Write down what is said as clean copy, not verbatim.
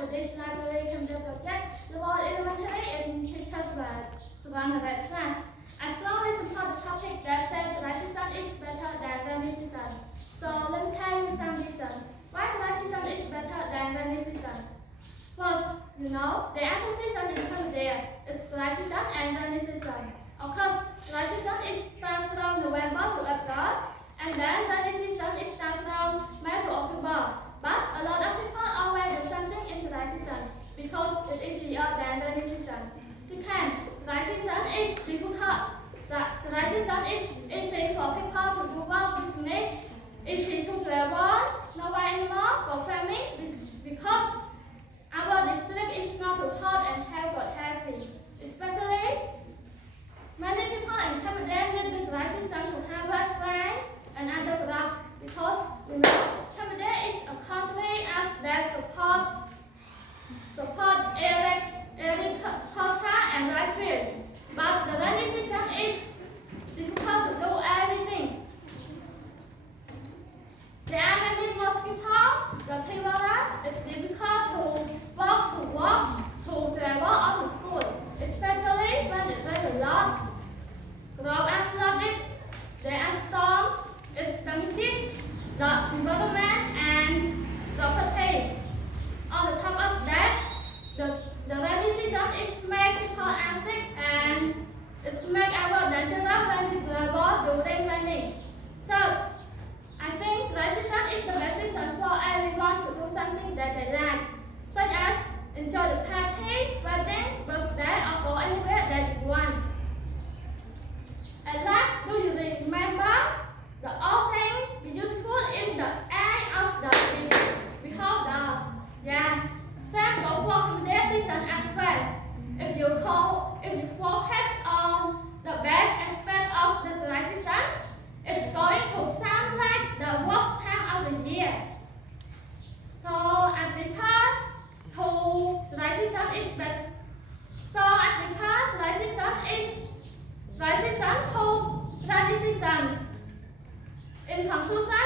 for this library computer project, the whole elementary in Sovanareth class. I strongly support the topic that said dry season is better than rainy season. So let me tell you some reasons why dry season is better than rainy season. First, there are two seasons included there. It's dry season and rainy season. Of course, dry season is start from November to April, and then rainy season is start from May to October. But a lot of people always do something in dry season because it is easier than rainy season. Second, dry season is difficult. The dry season is easy for people to do work business, easy to travel, no way anymore for farming because our district is not too hot and healthy. Especially, many people in Cambodia need the dry season to harvest rice and other crops because Cambodia is a country that support agriculture and rice fields. But the rainy season is difficult to do everything. There are many mosquitoes, the fever, it's difficult to walk, to travel or to school, especially when it rains a lot. Roads are flooded, there are storms, it damages the environment and property. On the top of that, the rainy season is make people are sick and it's make our dangerous when we travel during rainy. So, I think dry season is the best season for everyone to do something that they like, such as enjoy the party, wedding, birthday, or go anywhere that you want. At last, do you remember the all thing beautiful in the eye of the behold us? Yeah, same go for Cambodia season as well. If you focus on the bad aspect of the dry season, it's going to sound like the worst time of the year. So I prepare to dry season is better. So I prepare dry season to rainy season. In conclusion,